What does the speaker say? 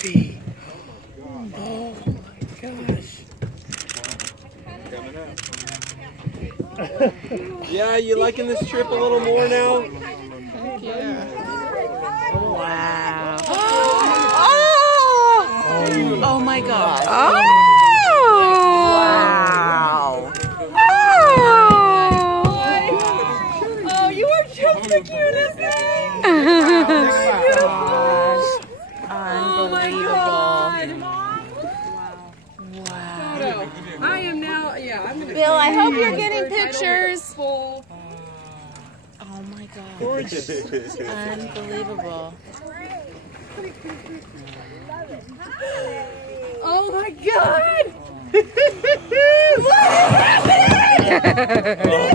puppy. Oh my gosh. Yeah, you liking this trip a little more now? Heck yeah. Wow. Oh my gosh. Oh! Wow. Oh, you are just the cutest thing! Unbelievable. Wow. I am now, yeah, I'm gonna Bill, I hope you're getting pictures. Full. Oh my gosh. Unbelievable. Oh my god! What is happening?